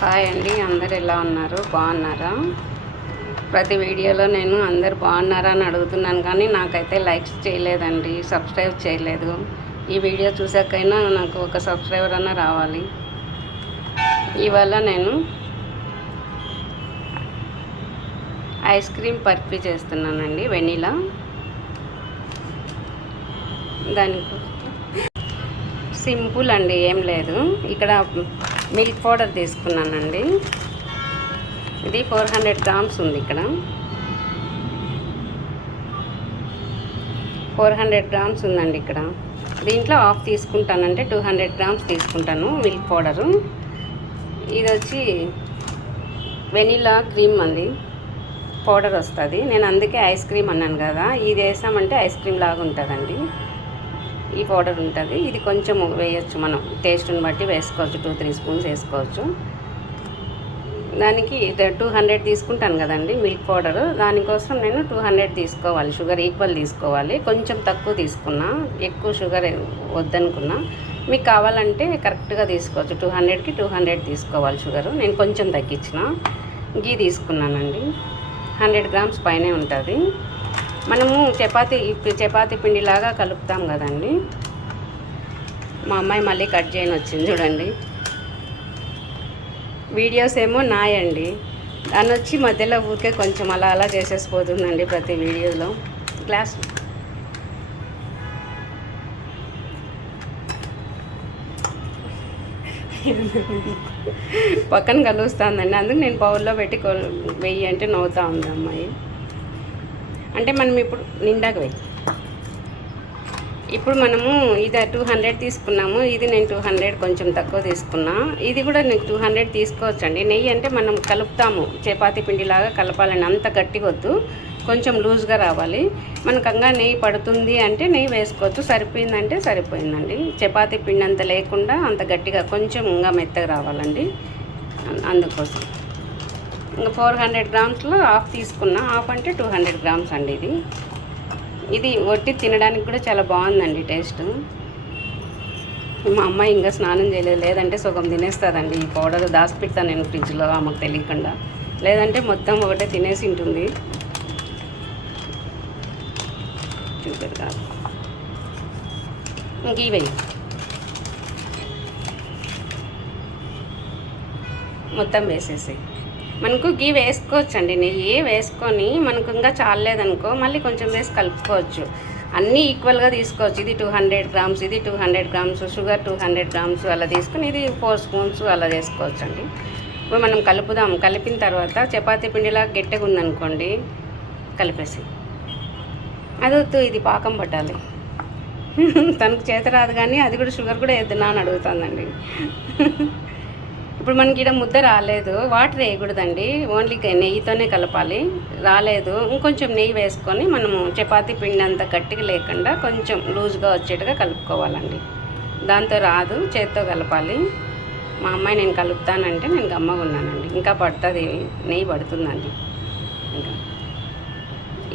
Hi అండి, అందరు ఎలా ఉన్నారు? బాగున్నారా? ప్రతి వీడియోలో నేను అందరు బాగున్నారా అని అడుగుతున్నాను, కానీ నాకైతే లైక్స్ చేయలేదండి, సబ్స్క్రైబ్ చేయలేదు. ఈ వీడియో చూసాకైనా నాకు ఒక సబ్స్క్రైబర్ అన్న రావాలి. ఇవాళ నేను ఐస్ క్రీమ్ బర్ఫీ చేస్తున్నానండి, వెనీలా. దానికి సింపుల్ అండి, ఏం లేదు. ఇక్కడ మిల్క్ పౌడర్ తీసుకున్నానండి. ఇది 400 గ్రామ్స్ ఉంది. ఇక్కడ 400 గ్రామ్స్ ఉందండి. ఇక్కడ దీంట్లో హాఫ్ తీసుకుంటానంటే 200 గ్రామ్స్ తీసుకుంటాను మిల్క్ పౌడరు. ఇది వచ్చి వెనీలా క్రీమ్ అండి, పౌడర్ వస్తుంది. నేను అందుకే ఐస్ క్రీమ్ అన్నాను కదా, ఇది వేసామంటే ఐస్ క్రీమ్ లాగా ఉంటుందండి. ఈ పౌడర్ ఉంటుంది. ఇది కొంచెం వేయచ్చు, మనం టేస్ట్ని బట్టి వేసుకోవచ్చు, 2-3 స్పూన్స్ వేసుకోవచ్చు. దానికి 200 తీసుకుంటాను కదండి మిల్క్ పౌడరు, దానికోసం నేను 200 తీసుకోవాలి. షుగర్ ఈక్వల్ తీసుకోవాలి. కొంచెం తక్కువ తీసుకున్నా, ఎక్కువ షుగర్ వద్దనుకున్నా. మీకు కావాలంటే కరెక్ట్గా తీసుకోవచ్చు. 200కి 200 తీసుకోవాలి షుగరు. నేను కొంచెం తగ్గించిన. గీ తీసుకున్నానండి, 100 గ్రామ్స్ పైనే ఉంటుంది. మనము చపాతీ పిండిలాగా కలుపుతాం కదండి. మా అమ్మాయి మళ్ళీ కట్ చేయని వచ్చింది చూడండి. వీడియోస్ ఏమో నాయండి, దాన్ని వచ్చి మధ్యలో ఊరికే కొంచెం అలా అలా చేసేసిపోతుందండి ప్రతి వీడియోలో. గ్లాస్ పక్కన కలుస్తుందండి, అందుకు నేను బౌల్లో పెట్టి వెయ్యి అంటే నవ్వుతూ ఉంది అమ్మాయి. అంటే మనం ఇప్పుడు నిండాక వెయ్యి. ఇప్పుడు మనము ఇది 200 తీసుకున్నాము. ఇది నేను 200 కొంచెం తక్కువ తీసుకున్నా. ఇది కూడా నేను 200 తీసుకోవచ్చండి. నెయ్యి అంటే మనం కలుపుతాము, చపాతీ పిండిలాగా కలపాలండి. అంత గట్టిగా వద్దు, కొంచెం లూజ్గా రావాలి. మనకంగా నెయ్యి పడుతుంది అంటే నెయ్యి వేసుకోవచ్చు, సరిపోయిందంటే సరిపోయిందండి. చపాతీ పిండి అంత లేకుండా అంత గట్టిగా కొంచెం ఇంకా మెత్తగా రావాలండి. అందుకోసం ఇంకా 400 గ్రామ్స్లో హాఫ్ తీసుకున్నా. హాఫ్ అంటే 200 గ్రామ్స్ అండి. ఇది వట్టి తినడానికి కూడా చాలా బాగుందండి టేస్ట్. మా అమ్మాయి ఇంకా స్నానం చేయలేదు, లేదంటే సగం తినేస్తుందండి. ఈ పౌడర్ దాచిపెడతాను నేను ఫ్రిడ్జ్లో, ఆమెకు తెలియకుండా. లేదంటే మొత్తం ఒకటే తినేసి ఉంటుంది. చూసారు కాదు, ఇంక ఇవి మొత్తం వేసేసి మనకు గీ వేసుకోవచ్చండి. నెయ్యి వేసుకొని మనకు ఇంకా చాలేదనుకో మళ్ళీ కొంచెం వేసి కలుపుకోవచ్చు. అన్నీ ఈక్వల్గా తీసుకోవచ్చు. ఇది 200 గ్రామ్స్, ఇది 200 గ్రామ్స్, షుగర్ 200 గ్రామ్స్ అలా తీసుకుని ఇది 4 స్పూన్స్ అలా చేసుకోవచ్చండి. ఇప్పుడు మనం కలుపుదాం. కలిపిన తర్వాత చపాతీ పిండిలా గట్టిగా ఉందనుకోండి, కలిపేసి అది వద్దు, ఇది పాకం పట్టాలి. తనకు చేత రాదు, కానీ అది కూడా షుగర్ కూడా వేద్దునా అని అడుగుతుందండి. ఇప్పుడు మనకి ఇక్కడ ముద్ద రాలేదు, వాటర్ వేయకూడదండి, ఓన్లీ నెయ్యితోనే కలపాలి. రాలేదు, ఇంకొంచెం నెయ్యి వేసుకొని మనము చపాతీ పిండి అంత గట్టిగా లేకుండా కొంచెం లూజ్గా వచ్చేట్టుగా కలుపుకోవాలండి. దాంతో రాదు, చేత్తో కలపాలి. మా అమ్మాయి నేను కలుపుతానంటే నేను గమ్మగా ఉన్నానండి. ఇంకా పడుతుంది, నెయ్యి పడుతుందండి. ఇంకా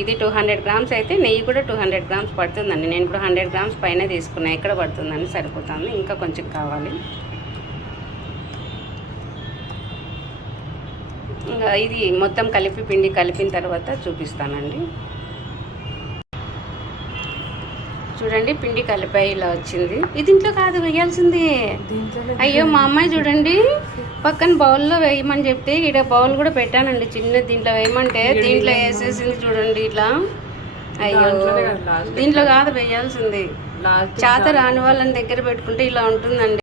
ఇది 200 గ్రామ్స్ అయితే నెయ్యి కూడా 200 గ్రామ్స్ పడుతుందండి. నేను ఇప్పుడు 100 గ్రామ్స్ పైన తీసుకున్నాను, ఎక్కడ పడుతుందని సరిపోతుంది. ఇంకా కొంచెం కావాలి. ఇంకా ఇది మొత్తం పిండి కలిపిన తర్వాత చూపిస్తానండి. చూడండి, పిండి కలిపాయి ఇలా వచ్చింది. ఇది ఇంట్లో కాదు వేయాల్సింది. అయ్యో మా అమ్మాయి చూడండి, పక్కన బౌల్లో వేయమని చెప్తే ఇక్కడ బౌల్ కూడా పెట్టానండి చిన్న, దీంట్లో వేయమంటే దీంట్లో వేసేసింది చూడండి ఇట్లా. అయ్యో దీంట్లో కాదు వేయాల్సింది. చేత రాని వాళ్ళని దగ్గర పెట్టుకుంటే ఇలా ఉంటుందండి.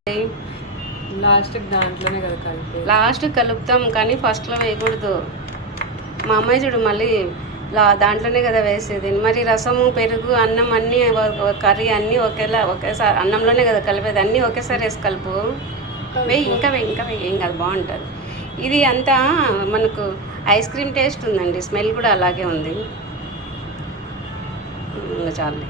లాస్ట్కి కలుపుతాం, కానీ ఫస్ట్లో వేయకూడదు. మా అమ్మాయి చూడు మళ్ళీ దాంట్లోనే కదా వేసేది. మరి రసము, పెరుగు, అన్నం అన్నీ కర్రీ అన్నీ ఒకేసారి అన్నంలోనే కదా కలిపేది. అన్నీ ఒకేసారి వేసి కలుపు. వేయి, ఇంకా వేయి, ఏం కాదు, బాగుంటుంది. ఇది అంతా మనకు ఐస్ క్రీమ్ టేస్ట్ ఉందండి, స్మెల్ కూడా అలాగే ఉంది. ఇంకా చాలు,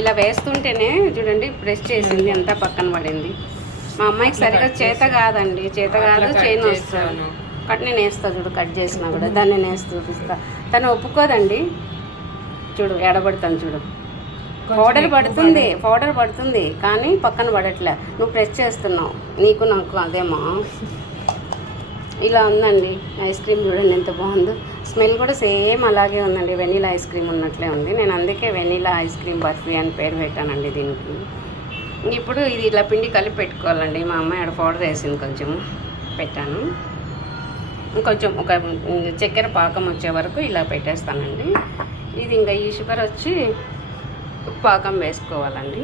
ఇలా వేస్తుంటేనే చూడండి బ్రష్ చేసింది అంతా పక్కన పడింది. మా అమ్మాయికి సరిగా చేత కాదండి, చేత కాదు, చేయను వస్తాను. కట్ నేను వేస్తాను చూడు, కట్ చేసినా కూడా దాన్ని నేను వేసి చూపిస్తా. తను ఒప్పుకోదండి, చూడు ఎడబడతాను చూడు. పౌడర్ పడుతుంది కానీ పక్కన పడట్లే. నువ్వు ప్రెస్ చేస్తున్నావు, నీకు నాకు అదేమా. ఇలా ఉందండి ఐస్ క్రీమ్, చూడండి ఎంత బాగుందో. స్మెల్ కూడా సేమ్ అలాగే ఉందండి, వెనీలా ఐస్ క్రీమ్ ఉన్నట్లే ఉంది. నేను అందుకే వెనీలా ఐస్ క్రీమ్ బర్ఫీ అని పేరు పెట్టానండి దీనికి. ఇప్పుడు ఇది ఇలా పిండి కలిపి పెట్టుకోవాలండి. మా అమ్మాయి ఆడ పౌడర్ వేసింది, కొంచెం పెట్టాను. కొంచెం ఒక చక్కెర పాకం వచ్చే వరకు ఇలా పెట్టేస్తానండి. ఇది ఇంకా ఈ షుగర్ వచ్చి పాకం వేసుకోవాలండి.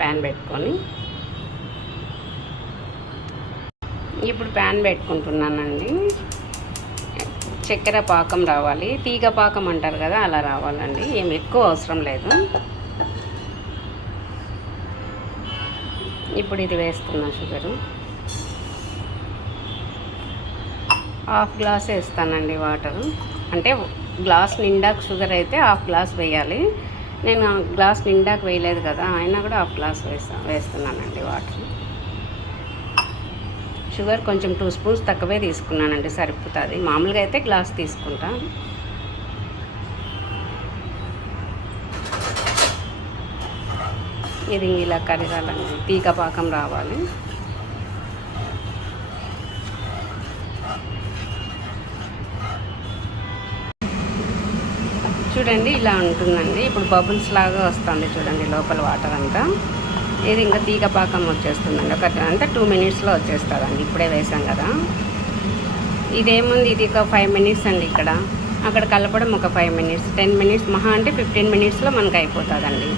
ప్యాన్ పెట్టుకొని ఇప్పుడు ప్యాన్ పెట్టుకుంటున్నానండి. చక్కెర పాకం రావాలి, తీగ పాకం అంటారు కదా, అలా రావాలండి. ఏమి ఎక్కువ అవసరం లేదు. ఇప్పుడు ఇది వేస్తున్నా షుగరు. 1/2 గ్లాస్ వేస్తానండి వాటరు. అంటే గ్లాస్ నిండాకు షుగర్ అయితే 1/2 గ్లాస్ వేయాలి. నేను గ్లాస్ నిండాకు వేయలేదు కదా, అయినా కూడా 1/2 గ్లాస్ వేస్తున్నానండి వాటర్. షుగర్ కొంచెం 2 స్పూన్స్ తక్కువే తీసుకున్నానండి, సరిపోతుంది. మామూలుగా అయితే గ్లాస్ తీసుకుంటా. ఇది ఇలా కరగాలండి, తీగ పాకం రావాలి. చూడండి ఇలా ఉంటుందండి. ఇప్పుడు బబుల్స్ లాగా వస్తుంది చూడండి లోపల వాటర్ అంతా. ఇది ఇంకా తీగ పాకం వచ్చేస్తుందండి. అంటే 2 మినిట్స్లో వచ్చేస్తుందండి. ఇప్పుడే వేసాం కదా. ఇదేముంది, ఇది ఒక 5 మినిట్స్ అండి. అక్కడ కలపడం ఒక 5 మినిట్స్, 10 మినిట్స్, మహా అంటే 15 మినిట్స్లో మనకు అయిపోతుందండి.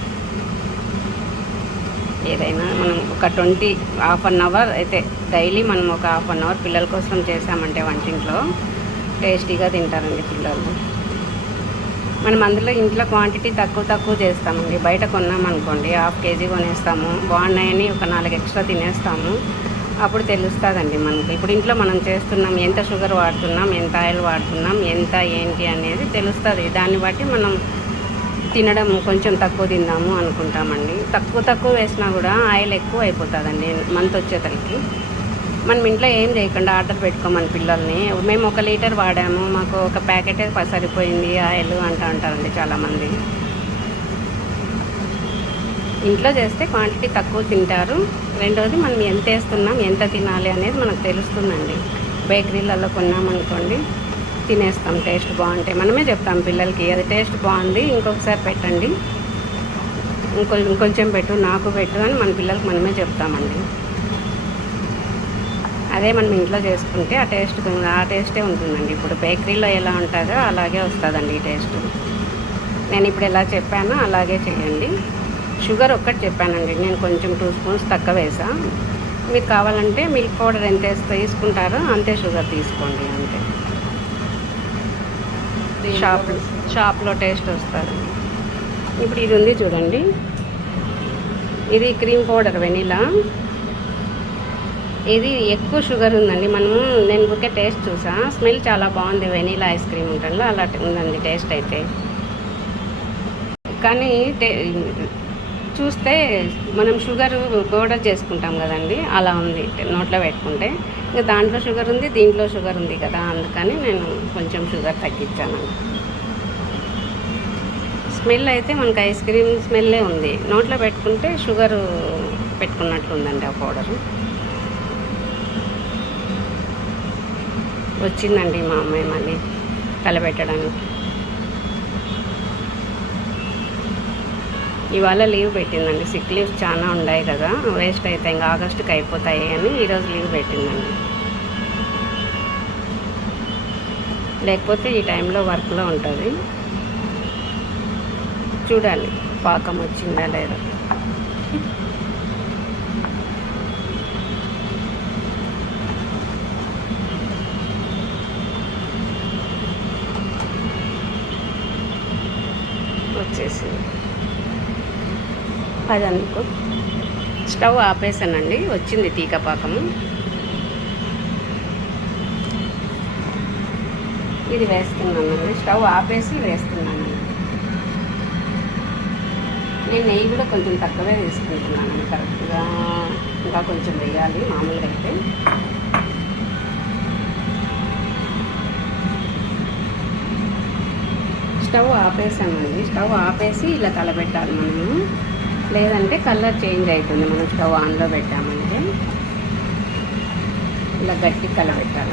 ఏదైనా మనం ఒక 1/2 అన్ అవర్ అయితే డైలీ మనం ఒక 1/2 అన్ అవర్ పిల్లల కోసం చేసామంటే వంటింట్లో టేస్టీగా తింటారండి పిల్లలు. మనం అందులో ఇంట్లో క్వాంటిటీ తక్కువ చేస్తామండి. బయట కొన్నామనుకోండి 1/2 కేజీ కొనేస్తాము, బాగున్నాయని ఒక 4 ఎక్స్ట్రా తినేస్తాము. అప్పుడు తెలుస్తుందండి మనకు. ఇప్పుడు ఇంట్లో మనం చేస్తున్నాం, ఎంత షుగర్ వాడుతున్నాం, ఎంత ఆయిల్ వాడుతున్నాం, ఎంత ఏంటి అనేది తెలుస్తుంది. దాన్ని బట్టి మనం తినడం కొంచెం తక్కువ తిందాము అనుకుంటామండి. తక్కువ వేసినా కూడా ఆయిల్ ఎక్కువ అయిపోతుందండి మంత్ వచ్చేసరికి. మనం ఇంట్లో ఏం చేయకుండా ఆర్డర్ పెట్టుకోమని పిల్లల్ని. మేము 1 లీటర్ వాడాము, మాకు ఒక ప్యాకెటే సరిపోయింది ఆయిల్ అంటారండి చాలామంది. ఇంట్లో చేస్తే క్వాంటిటీ తక్కువ తింటారు. రెండోది మనం ఎంత వేస్తున్నాం, ఎంత తినాలి అనేది మనకు తెలుస్తుందండి. బేకరీలలో కొన్నామనుకోండి తినేస్తాం, టేస్ట్ బాగుంటాయి. మనమే చెప్తాం పిల్లలకి, అది టేస్ట్ బాగుంది ఇంకొకసారి పెట్టండి, ఇంకొంచెం పెట్టు, నాకు పెట్టు అని మన పిల్లలకి మనమే చెప్తామండి. అదే మనం ఇంట్లో చేసుకుంటే ఆ టేస్టే ఉంటుందండి. ఇప్పుడు బేకరీలో ఎలా ఉంటుందో అలాగే వస్తుందండి ఈ టేస్ట్. నేను ఇప్పుడు ఎలా చెప్పానో అలాగే చేయండి. షుగర్ ఒక్కటి చెప్పానండి, నేను కొంచెం 2 స్పూన్స్ తక్కువ వేసా. మీకు కావాలంటే మిల్క్ పౌడర్ ఎంత తీసుకుంటారో అంతే షుగర్ తీసుకోండి, అంతే. షాప్లో టేస్ట్ వస్తుంది. ఇప్పుడు ఇది ఉంది చూడండి, ఇది క్రీమ్ పౌడర్ వెనీలా. ఇది ఎక్కువ షుగర్ ఉందండి. నేను ఊరికే టేస్ట్ చూసా, స్మెల్ చాలా బాగుంది. వెనీలా ఐస్ క్రీమ్ ఉంటుందో అలా ఉందండి టేస్ట్ అయితే. కానీ చూస్తే మనం షుగర్ పౌడర్ చేసుకుంటాం కదండి, అలా ఉంది నోట్లో పెట్టుకుంటే. ఇంకా దాంట్లో షుగర్ ఉంది, దీంట్లో షుగర్ ఉంది కదా, అందుకని నేను కొంచెం షుగర్ తగ్గించాను. స్మెల్ అయితే మనకు ఐస్ క్రీమ్ స్మెల్లే ఉంది, నోట్లో పెట్టుకుంటే షుగర్ పెట్టుకున్నట్లు ఉందండి ఆ పౌడరు. వచ్చిందండి మా అమ్మాయి మళ్ళీ కలబెట్టడానికి. ఇవాళ లీవ్ పెట్టిందండి, సిక్ లీవ్స్ చాలా ఉన్నాయి కదా, వేస్ట్ అవుతాయి, ఇంకా ఆగస్టుకి అయిపోతాయి అని ఈరోజు లీవ్ పెట్టిందండి. లేకపోతే ఈ టైంలో వర్క్లో ఉంటుంది. చూడాలి పాకం వచ్చిందా లేదా. వచ్చేసి అది అందుకు స్టవ్ ఆపేసానండి, వచ్చింది తీగ పాకము. ఇది వేస్తున్నానండి, స్టవ్ ఆపేసి వేస్తున్నానండి. నేను నెయ్యి కూడా కొంచెం తక్కువే తీసుకుంటున్నాను, కరెక్ట్గా ఇంకా కొంచెం వేయాలి. మామూలుగా అయితే స్టవ్ ఆపేసామండి. స్టవ్ ఆపేసి ఇలా కలబెట్టాలి మనము, లేదంటే కలర్ చేంజ్ అవుతుంది. మనం స్టవ్ ఆన్లో పెట్టామంటే ఇలా గట్టి కలబెట్టాలి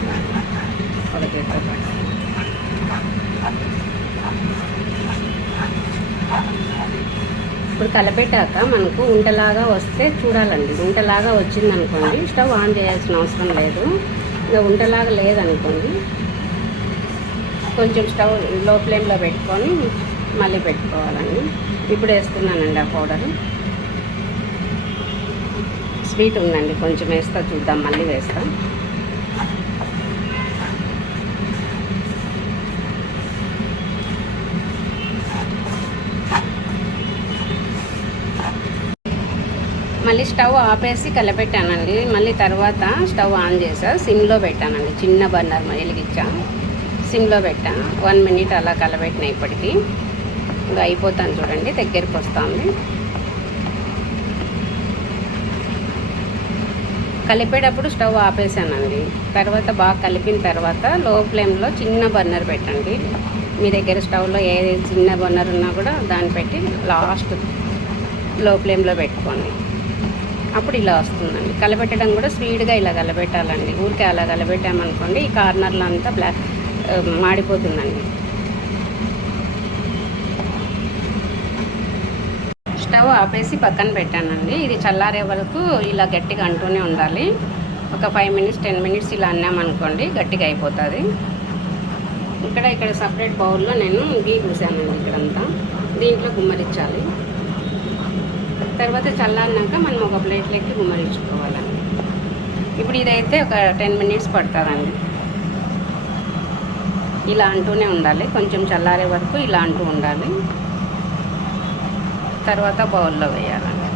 ఒక చేతితో పాటు. ఇప్పుడు కలపెట్టాక మనకు ఉంటలాగా వస్తే చూడాలండి. ఉంటలాగా వచ్చిందనుకోండి స్టవ్ ఆన్ చేయాల్సిన అవసరం లేదు. ఇంకా ఉంటలాగా లేదనుకోండి కొంచెం స్టవ్ లో ఫ్లేమ్లో పెట్టుకొని మళ్ళీ పెట్టుకోవాలండి. ఇప్పుడు వేస్తున్నానండి ఆ పౌడరు. స్వీట్ ఉందండి, కొంచెం వేస్తా, చూద్దాం, మళ్ళీ వేస్తాం. మళ్ళీ స్టవ్ ఆపేసి కలపెట్టానండి. మళ్ళీ తర్వాత స్టవ్ ఆన్ చేసా, సిమ్లో పెట్టానండి. చిన్న బర్నర్ వెలిగించా, సిమ్లో పెట్టా. 1 మినిట్ అలా కలపెట్టిన. ఇప్పటికీ ఇంకా అయిపోతాను చూడండి, దగ్గరికి వస్తుంది. కలిపేటప్పుడు స్టవ్ ఆపేసానండి. తర్వాత బాగా కలిపిన తర్వాత లో ఫ్లేమ్లో చిన్న బర్నర్ పెట్టండి. మీ దగ్గర స్టవ్లో ఏ చిన్న బర్నర్ ఉన్నా కూడా దాన్ని పెట్టి లాస్ట్ లో ఫ్లేమ్లో పెట్టుకోండి. అప్పుడు ఇలా వస్తుందండి. కలబెట్టడం కూడా స్పీడ్గా ఇలా కలబెట్టాలండి. ఊరికే అలా కలబెట్టామనుకోండి ఈ కార్నర్లో అంతా బ్లాక్ మాడిపోతుందండి. స్టవ్ ఆపేసి పక్కన పెట్టానండి. ఇది చల్లారే వరకు ఇలా గట్టిగా అంటూనే ఉండాలి. ఒక 5 మినిట్స్ 10 మినిట్స్ ఇలా అన్నామనుకోండి గట్టిగా అయిపోతుంది. ఇక్కడ సపరేట్ బౌల్లో నేను గీ పూసానండి. ఇక్కడంతా దీంట్లో గుమ్మరించాలి. తర్వాత చల్లారినాక మనం ఒక ప్లేట్లోకి గుమ్మరించుకోవాలండి. ఇప్పుడు ఇదైతే ఒక 10 మినిట్స్ పడుతుందండి. ఇలా అంటూనే ఉండాలి, కొంచెం చల్లారే వరకు ఇలా అంటూ ఉండాలి. తర్వాత బౌల్లో వేయాలండి.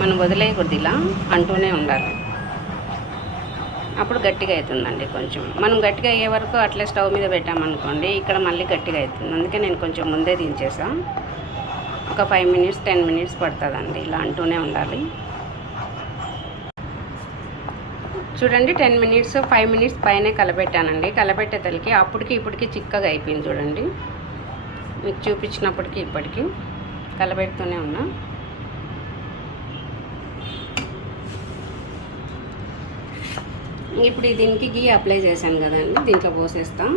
మనం వదిలేయకూడదు, ఇలా అంటూనే ఉండాలి. అప్పుడు గట్టిగా అవుతుందండి. కొంచెం మనం గట్టిగా అయ్యే వరకు అట్లే స్టవ్ మీద పెట్టామనుకోండి ఇక్కడ మళ్ళీ గట్టిగా అవుతుంది. అందుకే నేను కొంచెం ముందే దించేసాను. ఒక 5 మినిట్స్ 10 మినిట్స్ పడుతుందండి. ఇలా అంటూనే ఉండాలి. చూడండి 10 మినిట్స్ 5 మినిట్స్ పైనే కలపెట్టానండి. కలపెట్టే తలకి అప్పటికి ఇప్పటికి చిక్కగా అయిపోయింది చూడండి. మీకు చూపించినప్పటికీ ఇప్పటికీ కలపెడుతూనే ఉన్నా. ఇప్పుడు దీనికి గీ అప్లై చేశాను కదండి, దీంట్లో పోసేస్తాం.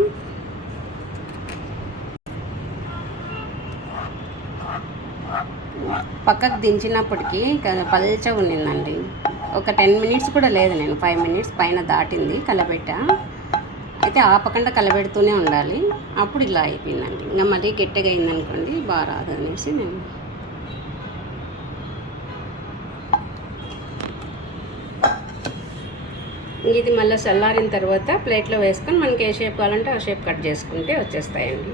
పక్కకు దించినప్పటికీ పల్చగా ఉన్నిందండి. ఒక 10 మినిట్స్ కూడా లేదు, నేను 5 మినిట్స్ పైన దాటింది కలబెట్టా. అయితే ఆపకుండా కలబెడుతూనే ఉండాలి. అప్పుడు ఇలా అయిపోయిందండి. ఇంకా మరీ గట్టిగా అయిందనుకోండి బాగా రాదు అనేసి నేను ఇది మళ్ళీ చల్లారిన తర్వాత ప్లేట్లో వేసుకొని మనకి ఏ షేప్ కావాలంటే ఆ షేప్ కట్ చేసుకుంటే వచ్చేస్తాయండి.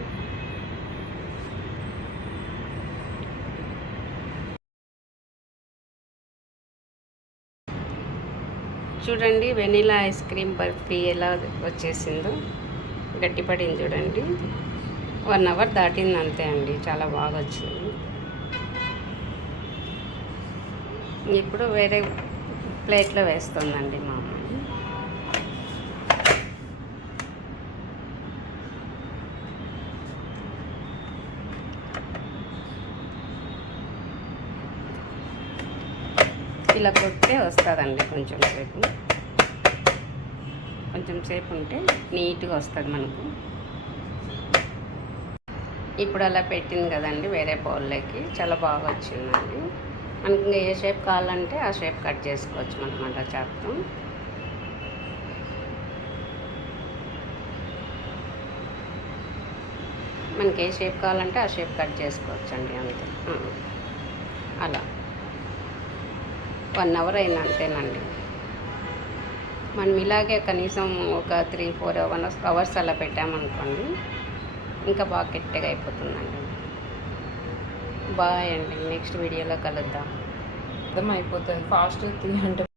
చూడండి వెనీలా ఐస్ క్రీమ్ బర్ఫీ ఎలా వచ్చేసిందో, గట్టిపడింది చూడండి. 1 అవర్ దాటింది అంతే అండి, చాలా బాగా వచ్చింది. ఇప్పుడు వేరే ప్లేట్లో వేస్తుందండి మా అమ్మాయి. ఇలా కొట్టే వస్తుందండి. కొంచెం సేపు ఉంటే నీట్గా వస్తుంది మనకు. ఇప్పుడు అలా పెట్టింది కదండి వేరే బౌల్లోకి, చాలా బాగా వచ్చిందండి. మనకి ఇంకా ఏ షేప్ కావాలంటే ఆ షేప్ కట్ చేసుకోవచ్చు అనమాట చాకుతో. మనకి ఏ షేప్ కావాలంటే ఆ షేప్ కట్ చేసుకోవచ్చు అండి, అంతే. అలా 1 అవర్ అయింది అంతేనండి. మనం ఇలాగే కనీసం ఒక 3-4 అవర్స్ అలా పెట్టామనుకోండి ఇంకా బాగా గట్టిగా అయిపోతుందండి. బాయ్ అండి, నెక్స్ట్ వీడియోలో కలుద్దాం. అర్థమైపోతుంది ఫాస్ట్ అంటే